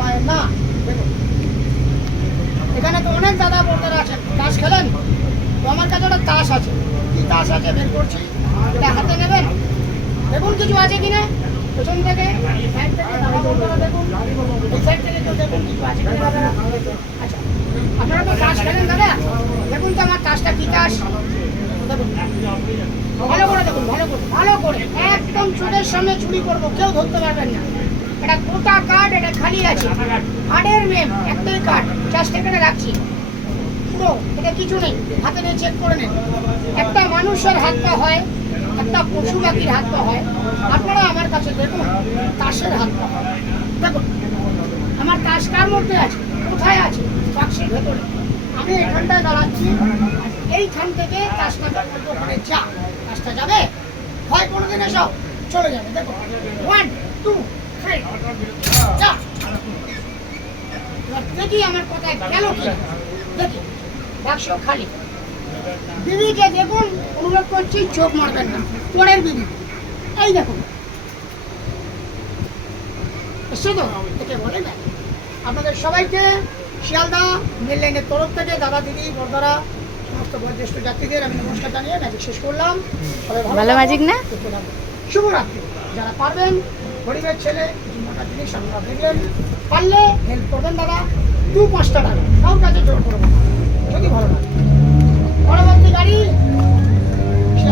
হয় না। দেখুন এখানে তো অনেক দাদা বোনরা আছেন, তাস খেলেন তো আমার কাছে একটা তাস আছে, কি তাস আছে বের করছি, এটা হাতে নেবেন, দেখুন কিছু আছে কিনা, পেছন থেকে সাইড থেকে দাদা বোনরা দেখুন, এই সাইড থেকে কেউ দেখুন কিছু আছে কিনা দাদা। আচ্ছা আপনারা তো তাস খেলেন দাদা, দেখুন তো আমার তাসটা কি তাস, দেখুন ভালো করে দেখুন, ভালো করে একদম চোখের সামনে চুরি করবো, কেউ ধরতে পারবেন না। এটা গোটা কার্ড, এটা খালি আছে, কার্ডের মেম একটাই কার্ড, জাস্ট এখানে রাখছি পুরো, এটা কিছু নেই, হাতে নিয়ে চেক করে নেন। একটা মানুষের হাত পা হয়, একটা পশু পাখির হাত পা হয়, আপনারা আমার কাছে দেখুন তাসের হাত পা হয়। দেখুন আমার তাস কার মধ্যে আছে, কোথায় আছে, বাক্সের ভেতরে, আমি এখানটায় দাঁড়াচ্ছি, এইখান থেকে তাসটাকে বলবো ওখানে যা, তাসটা যাবে, হয় কোনোদিন এসব চলে যাবে। দেখো 1 2 3 যা। এবার দেখি আমার কথায় গেল কি, দেখি বাক্স খালি। বিবিকে দেখুন, অনুরোধ করছি চোখ মারবেন না, পরের বিবি এই দেখুন এসছে তো, একে বলে না। আপনাদের সবাইকে শিয়ালদা মেল লাইনের তরফ থেকে দাদা দিদি বড়দারা সমস্ত বয়োজ্যেষ্ঠ যাত্রীদের আমি নমস্কার জানিয়ে ম্যাজিক শেষ করলাম। সবাই ভালো ম্যাজিক না, শুভরাত্রি। যারা পারবেন গরিবের ছেলে কিছু মোটা জিনিস আপনারা দেখলেন, পারলে হেল্প করবেন দাদা, 2-5 টাকা কারোর কাছে জোর করবেন না, যদি ভালো লাগে। পরবর্তী গাড়ি